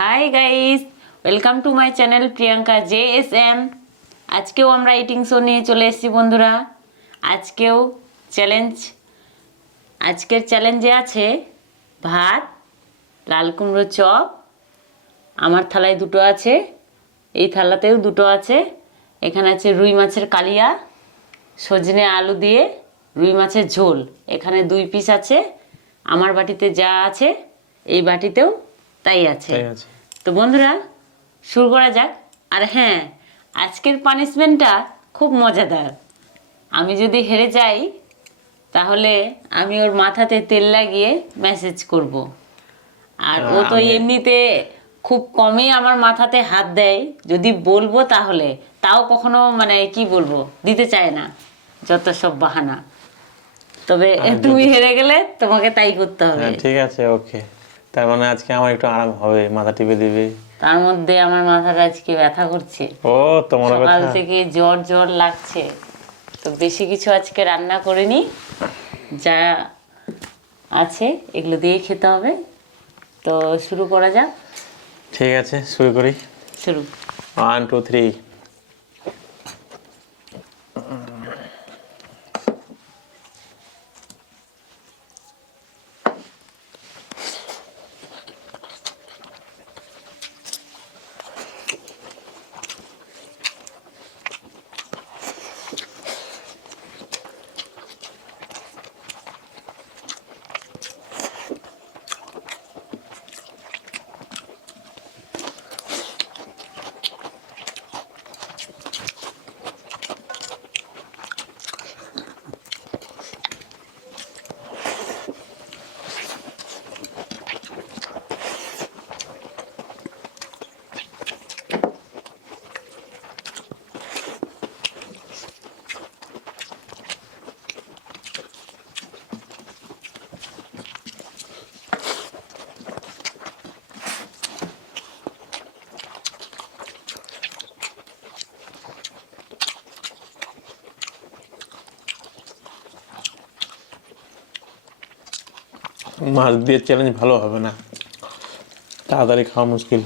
Hi guys, welcome to my channel Priyanka JSM। আজকেও আমরা eating show নিয়ে চলে এসেছি বন্ধুরা। আজকেও আজকের চ্যালেঞ্জে আছে ভাত, লাল কুমড়ো চপ, আমার থালায় দুটো আছে, এই থালাতেও দুটো আছে। এখানে আছে রুই মাছের কালিয়া, সজনে আলু দিয়ে রুই মাছের ঝোল। এখানে 2 পিস আছে, আমার বাটিতে যা আছে এই বাটিতেও তাই আছে। তো বন্ধুরা শুরু করা যাক। আর হ্যাঁ, আজকের পানিশমেন্টটা খুব মজাদার। আমি যদি হেরে যাই তাহলে আমি ওর মাথাতে তেল লাগিয়ে মেসেজ করব। আর ও তো এমনিতে খুব কমই আমার মাথাতে হাত দেয়, যদি বলবো তাহলে তাও কখনো কি বলবো দিতে চায় না, যত সব বাহানা। তবে তুমি হেরে গেলে তোমাকে তাই করতে হবে। ঠিক আছে, ওকে। তার মানে আজকে আমার একটু আরাম হবে, মাথা টিপে দিবে। তার মধ্যে আমার মাথাটা আজকে ব্যথা করছে। ও, তোমার ব্যথা? সকাল থেকে জ্বর জ্বর লাগছে। তো বেশি কিছু আজকে রান্না করিনি, যা আছে এগুলো দিয়ে খেতে হবে। তো শুরু করা যাক। ঠিক আছে, শুরু করি। শুরু। 1 2 3। মাছ দিয়ে চ্যালেঞ্জ ভালো হবে না, তাড়াতাড়ি খাওয়া মুশকিল।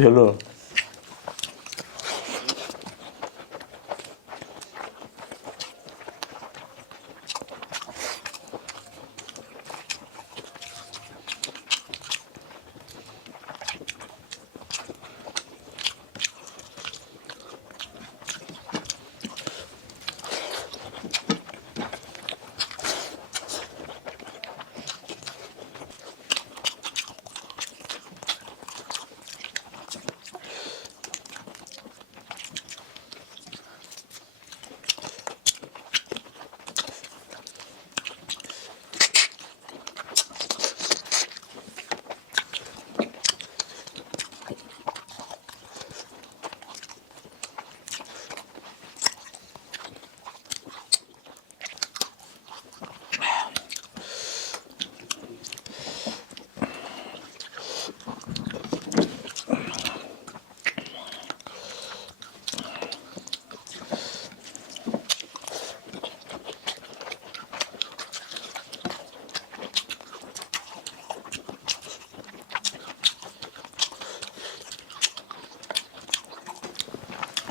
কি হলো?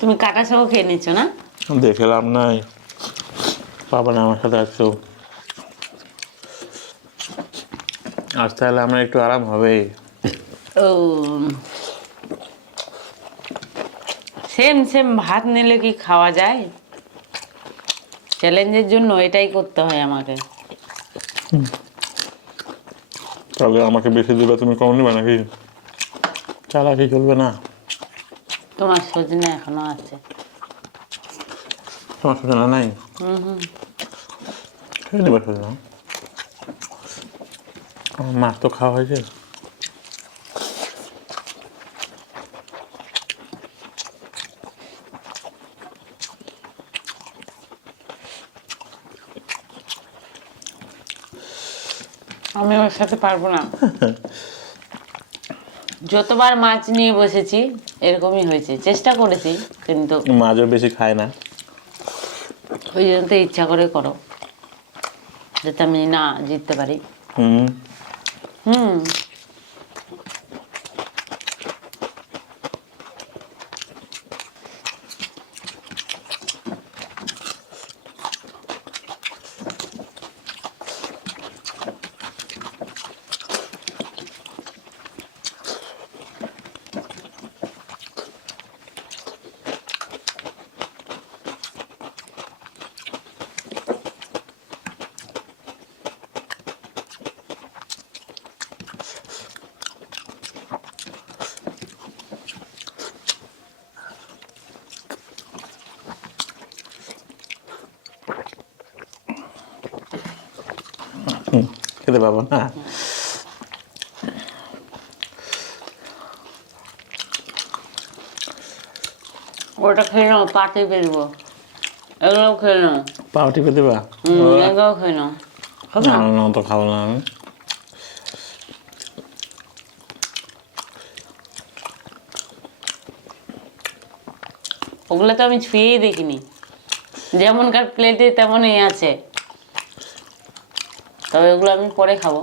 তুমি কাটা সহ খেয়ে নিচ্ছ না? দেখে লাভ নাই, পাবা না আমার সাথে আসছো। আজ তাহলে আমার একটু আরাম হবে। ও সেম সেম ভাত নিলে কি খাওয়া যায়? চ্যালেঞ্জের জন্য এটাই করতে হয় আমাকে। তাহলে আমাকে বেশি দিলে তুমি কম নিবে নাকি? চালাকি চলবে না। তোমার সজনে এখনো আছে। তোমার সজনা নাই? খেয়ে নেবে সজনা। আমার মাছ তো খাওয়া হয়েছে। আমি ওর সাথে পারবো না। যতবার মাছ নিয়ে বসেছি এরকমই হয়েছে, চেষ্টা করেছি কিন্তু মাছও বেশি খায় না। ওই জন্য তো ইচ্ছা করে করো, যাতে আমি না জিততে পারি। হুম। হুম খেতে পাবো না। ওটা খেয়ে নাও, পাতে বেরবো। এগুলোও খেয়ে নাও। পাও টিপে দেবা? এগুলোও খেয়ে নাও। খাবে না না? না, তো খাবো না আমি। ওগুলো তো আমি ছুঁয়েই দেখিনি, যেমনকার প্লেটে তেমনই আছে। তবে ওগুলো আমি পরে খাবো।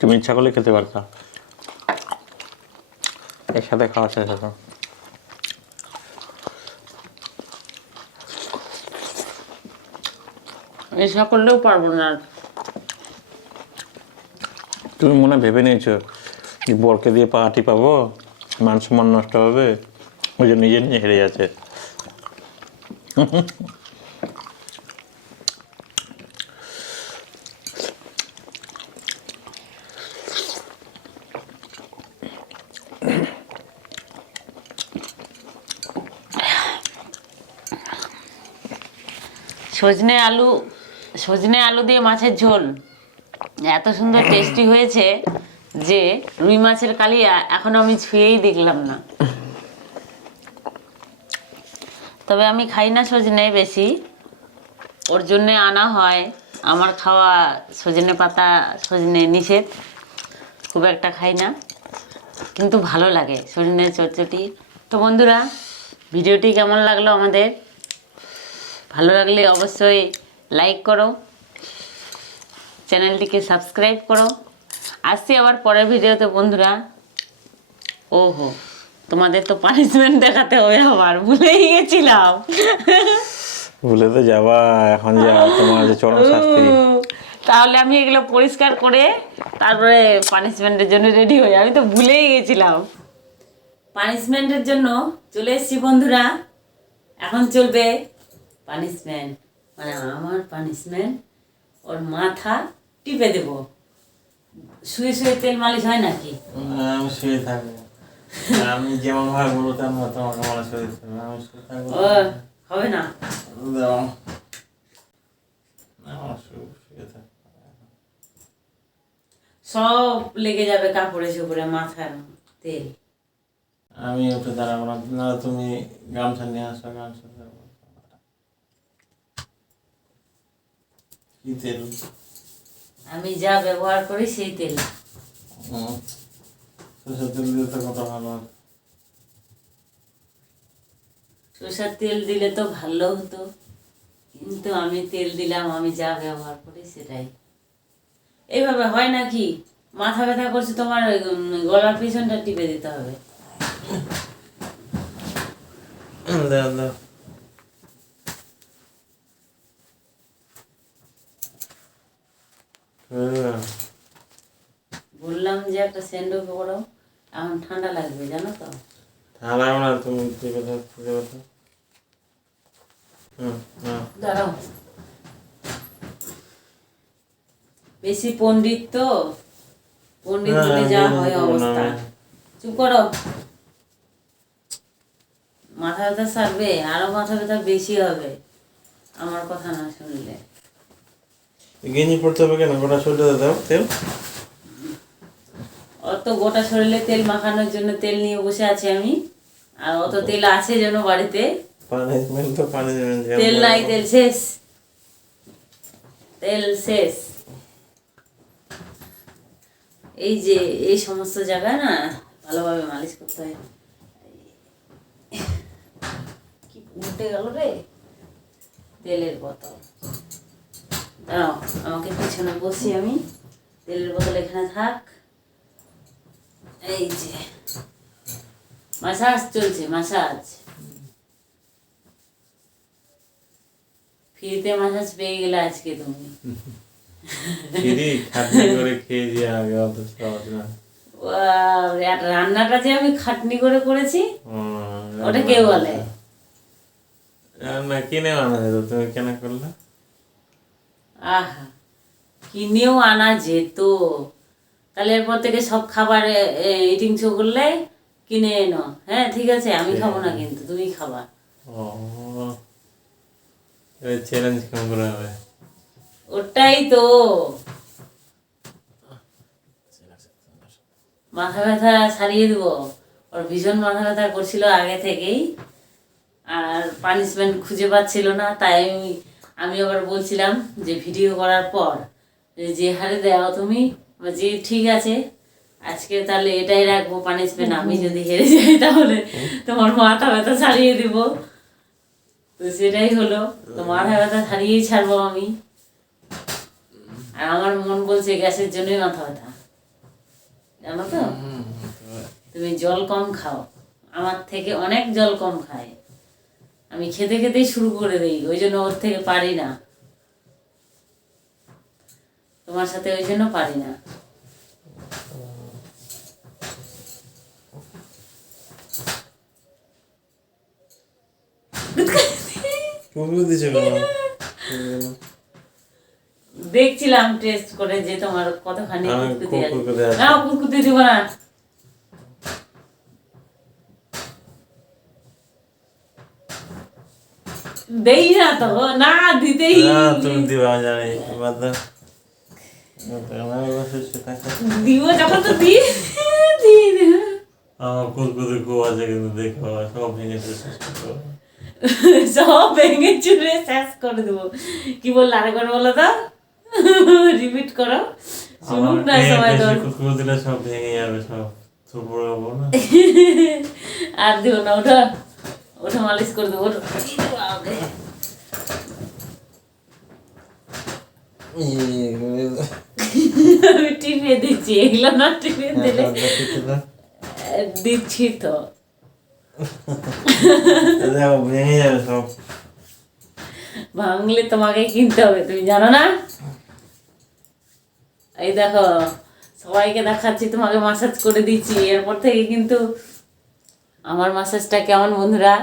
তুমি ইচ্ছা করলে খেতে পারতা, এর সাথে খাওয়া শেষ হতো। এসা করলেও পারবো না। তুমি মনে হয় ভেবে নিয়েছো যে বরকে দিয়ে পাটি পাবো, মান সম্মান নষ্ট হবে, ওই যে নিজে নিজে হেরে যাচ্ছে। সজনে আলু, সজনে আলু দিয়ে মাছের ঝোল এত সুন্দর টেস্টি হয়েছে যে রুই মাছের কালিয়া এখনো আমি ছুঁয়েই দেখলাম না। তবে আমি খাই না সজনে বেশি, ওর জন্যে আনা হয়। আমার খাওয়া সজনে পাতা, সজনে নিষেধ, খুব একটা খাই না, কিন্তু ভালো লাগে সজনে চটচটি। তো বন্ধুরা, ভিডিওটি কেমন লাগলো আমাদের? ভালো লাগলে অবশ্যই লাইক করো, চ্যানেলটিকে সাবস্ক্রাইব করো। আসছি আবার পরের ভিডিওতে বন্ধুরা। ওহো, তোমাদের তো পানিশমেন্ট দেখাতে হবে, আবার ভুলেই গেছিলাম। ভুলে তো যাবা, এখন যা তোমার যে চরম শাস্তি। তাহলে আমি এগুলো পরিষ্কার করে তারপরে পানিশমেন্টের জন্য রেডি হই, আমি তো ভুলেই গেছিলাম। পানিশমেন্টের জন্য চলে এসেছি বন্ধুরা। এখন চলবে পানিশমেন্ট, মানে আমার পানিশমেন্ট। ওর মাথা টিপে দেব। শুয়ে শুয়ে তেল মালিশ হয় নাকি? আমি শুয়ে থাকবো, আমি যেমন ভাবে বলবো তেমন তোমাকে মানুষ করে দিতে হবে। আমি শুয়ে থাকবো, ও হবে না। দাও। আমার শুয়ে থাকবো। সব লেগে যাবে কাপড়ে চোপড়ে, মাথার তেল। আমি উঠে দাঁড়াবো না, না তুমি গামছা নিয়ে আসো, গামছা দেবো। কি তেল? আমি যা ব্যবহার করি সেই তেল। সরষের তেল দিয়ে তো কত ভালো হয়। সরষের তেল দিলে তো ভালো হতো, কিন্তু আমি তেল দিলাম, আমি যা ব্যবহার করি সেটাই। এইভাবে হয় নাকি? মাথা ব্যথা করছে তোমার, গলার পিছনটা টিপে দিতে হবে। দাও দাও। বললাম যে একটা স্যান্ডো করো, এখন ঠান্ডা লাগবে জানো তো। ঠান্ডা না, তুমি টিপে দাও, টিপে দাও। দাঁড়াও, বেশি পণ্ডিত তো, পণ্ডিত হলে যা হয় অবস্থা। চুপ করো। মাথা ব্যথা সারবে, আরো মাথা ব্যথা বেশি হবে আমার কথা না শুনলে। গেঞ্জি পড়তে হবে কেন? গোটা শরীরে দাও তেল। অত গোটা শরীরে তেল মাখানোর জন্য তেল নিয়ে বসে আছি আমি, আর অত তেল আছে যেন বাড়িতে। পানিশমেন্ট তো পানিশমেন্ট। তেল নাই, তেল শেষ, তেল শেষ। এই যে এই সমস্ত জায়গায় না ভালোভাবে মালিশ করতে হয়। কি উল্টে গেল রে তেলের বোতল। দাঁড়াও, আমাকে পিছনে বসি আমি, তেলের বোতল এখানে থাক। এই যে মাসাজ চলছে, মাসাজ। ফ্রিতে মাসাজ পেয়ে গেলে আজকে তুমি। ফ্রি খাটনি করে খেয়ে দিয়ে আগে অত সহজ না। আর রান্নাটা যে আমি খাটনি করে করেছি, ওটা কে বলে? রান্না কিনে আনা যেত, তুমি কেন করলে? আহা, কিনেও আনা যেত, তাহলে এরপর থেকে সব খাবার ইটিং শো করলে কিনে এনো। হ্যাঁ ঠিক আছে, আমি খাবো না কিন্তু তুমি খাবা। ও, চ্যালেঞ্জ কেমন করে হবে? ওটাই তো। মাথা ব্যথা সারিয়ে দেবো, ওর ভীষণ মাথা ব্যথা করছিল আগে থেকেই, আর পানিশমেন্ট খুঁজে পাচ্ছিল না। তাই আমি আবার বলছিলাম যে ভিডিও করার পর যে হারে দাও তুমি, যে ঠিক আছে আজকে তাহলে এটাই রাখবো পানিশমেন্ট, আমি যদি হেরে যাই তাহলে তোমার মাথা ব্যথা সারিয়ে দিব। তো সেটাই হলো, তো মাথা ব্যথা সারিয়েই ছাড়বো আমি। আর আমার মন বলছে গ্যাসের জন্যই মাথা ব্যথা, জানো তো। তুমি জল কম খাও, আমার থেকে অনেক জল কম খায়। আমি খেতে খেতেই শুরু করে দিই, ওই জন্য ওর থেকে পারি না, তোমার সাথে ওই জন্য পারি না। দেখছিলাম টেস্ট করে যে তোমার কতখানি কুতকুতি আছে। না কুতকুতি দিব না, দেই না তো, না দিতেই তুমি দিবা জানি, বাদ দাও। দিব যখন তো দিয়ে দিয়ে দেব। আমার কুদকুদি খুব আছে, কিন্তু দেখো সব ভেঙে শেষ করতে হবে। সব ভেঙে চুরে শেষ করে দেবো। কি বললো আরেকবার বলো তো, রিপিট করো, শুনুক না সবাই। তোর কুকুর দিলে সব ভেঙে যাবে, সব থুবড়ে যাবো না। আর দিও না, ওটা ওটা মালিশ করে দেবো। আমি টিপিয়ে দিচ্ছি, এগুলো না টিপিয়ে দিলে দিচ্ছি তো ভেঙে যাবে সব। ভাঙলে তোমাকে কিনতে হবে, তুমি জানো না। এই দেখো সবাইকে দেখাচ্ছি, তোমাকে মাসাজ করে দিচ্ছি, এরপর থেকে কিন্তু আমার মাসাজটা কেমন বন্ধুরা?